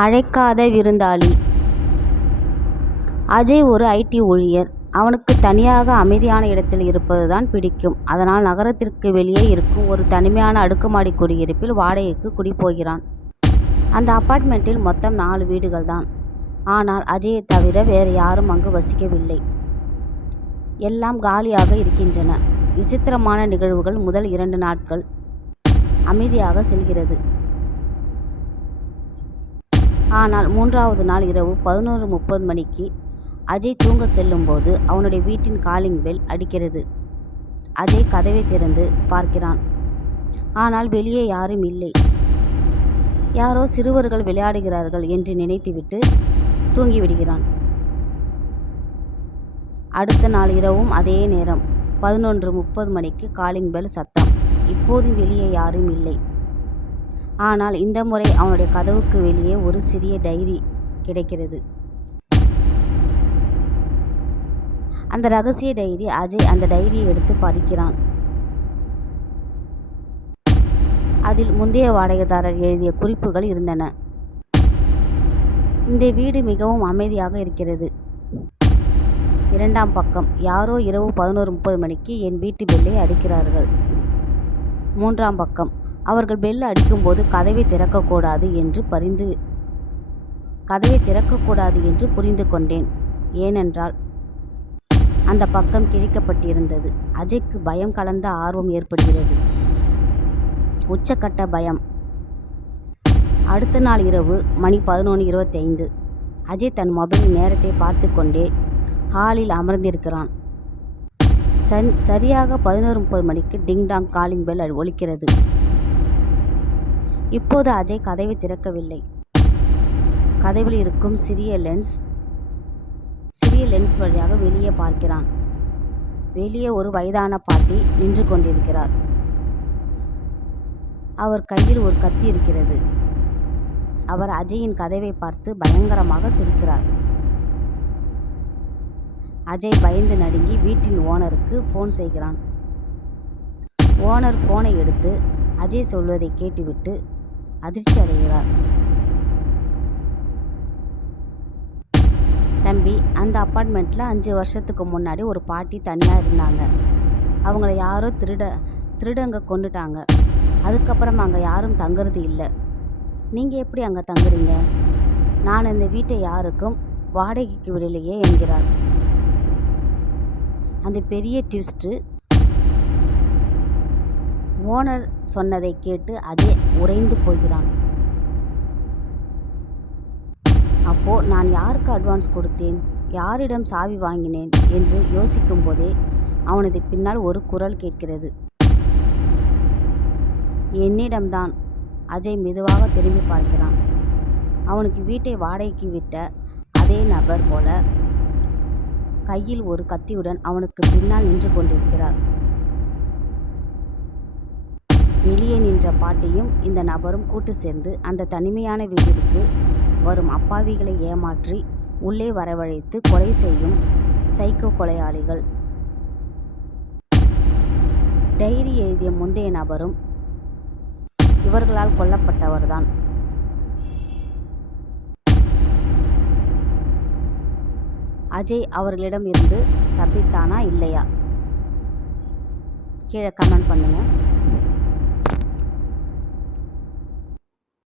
அழைக்காத விருந்தாளி. அஜய் ஒரு ஐடி ஊழியர். அவனுக்கு தனியாக அமைதியான இடத்தில் இருப்பதுதான் பிடிக்கும். அதனால் நகரத்திற்கு வெளியே இருக்கும் ஒரு தனிமையான அடுக்குமாடி குடியிருப்பில் வாடகைக்கு குடிபோகிறான். அந்த அபார்ட்மெண்ட்டில் மொத்தம் 4 வீடுகள் தான். ஆனால் அஜயை தவிர வேறு யாரும் அங்கு வசிக்கவில்லை. எல்லாம் காலியாக இருக்கின்றன. விசித்திரமான நிகழ்வுகள் முதல் 2 நாட்கள் அமைதியாக செல்கிறது. ஆனால் 3வது நாள் இரவு 11:30 மணிக்கு அஜய் தூங்க செல்லும்போது அவனுடைய வீட்டின் காலிங் பெல் அடிக்கிறது. அஜய் கதவை திறந்து பார்க்கிறான். ஆனால் வெளியே யாரும் இல்லை. யாரோ சிறுவர்கள் விளையாடுகிறார்கள் என்று நினைத்துவிட்டு தூங்கிவிடுகிறான். அடுத்த நாள் இரவும் அதே நேரம் 11:30 மணிக்கு காலிங் பெல் சத்தம். இப்போதும் வெளியே யாரும் இல்லை. ஆனால் இந்த முறை அவனுடைய கதவுக்கு வெளியே ஒரு சிறிய டைரி கிடைக்கிறது. அந்த ரகசிய டைரி. அஜய் அந்த டைரியை எடுத்து படிக்கிறான். அதில் முந்தைய வாடகைதாரர் எழுதிய குறிப்புகள் இருந்தன. இந்த வீடு மிகவும் அமைதியாக இருக்கிறது. 2ஆம் பக்கம். யாரோ இரவு 11:30 மணிக்கு என் வீட்டு பெல்லை அடிக்கிறார்கள். 3ஆம் பக்கம். அவர்கள் பெல் அடிக்கும்போது கதவை திறக்கக்கூடாது என்று புரிந்து கொண்டேன். ஏனென்றால் அந்த பக்கம் கிழிக்கப்பட்டிருந்தது. அஜய்க்கு பயம் கலந்த ஆர்வம் ஏற்படுகிறது. உச்சக்கட்ட பயம். அடுத்த நாள் இரவு மணி 11:25. அஜய் தன் மொபைல் நேரத்தை பார்த்து கொண்டே ஹாலில் அமர்ந்திருக்கிறான். சரியாக 11:30 மணிக்கு டிங்டாங் காலிங் பெல் ஒலிக்கிறது. இப்போது அஜய் கதவை திறக்கவில்லை. கதவில் இருக்கும் சிறிய லென்ஸ் வழியாக வெளியே பார்க்கிறான். வெளியே ஒரு வயதான பாட்டி நின்று கொண்டிருக்கிறார். அவர் கையில் ஒரு கத்தி இருக்கிறது. அவர் அஜயின் கதவை பார்த்து பயங்கரமாக சிரிக்கிறார். அஜய் பயந்து நடுங்கி வீட்டின் ஓனருக்கு ஃபோன் செய்கிறான். ஓனர் ஃபோனை எடுத்து அஜய் சொல்வதை கேட்டுவிட்டு அதிர்ச்சி அடைகிறார். தம்பி, அந்த அப்பார்ட்மெண்ட்டில் 5 வருஷத்துக்கு முன்னாடி ஒரு பாட்டி தனியாக இருந்தாங்க. அவங்கள யாரோ திருடங்க கொண்டுட்டாங்க. அதுக்கப்புறம் அங்கே யாரும் தங்குறது இல்லை. நீங்கள் எப்படி அங்கே தங்குறீங்க? நான் இந்த வீட்டை யாருக்கும் வாடகைக்கு விடலையே என்கிறார். அந்த பெரிய ட்விஸ்ட்டு. ஓனர் சொன்னதை கேட்டு அஜய் உறைந்து போகிறான். அப்போ நான் யாருக்கு அட்வான்ஸ் கொடுத்தேன், யாரிடம் சாவி வாங்கினேன் என்று யோசிக்கும் போதே அவனது பின்னால் ஒரு குரல் கேட்கிறது. என்னிடம்தான். அஜய் மெதுவாக திரும்பி பார்க்கிறான். அவனுக்கு வீட்டை வாடகைக்கு விட்ட அதே நபர் போல கையில் ஒரு கத்தியுடன் அவனுக்கு பின்னால் நின்று கொண்டிருக்கிறார். வெளியே நின்ற பாட்டியும் இந்த நபரும் கூட்டு சேர்ந்து அந்த தனிமையான வீட்டிற்கு வரும் அப்பாவிகளை ஏமாற்றி உள்ளே வரவழைத்து கொலை செய்யும் சைக்கோ கொலையாளிகள். டைரி எழுதிய முந்தைய நபரும் இவர்களால் கொல்லப்பட்டவர்தான். அஜய் அவர்களிடம் இருந்து தப்பித்தானா இல்லையா? கீழே கமெண்ட் பண்ணுங்க.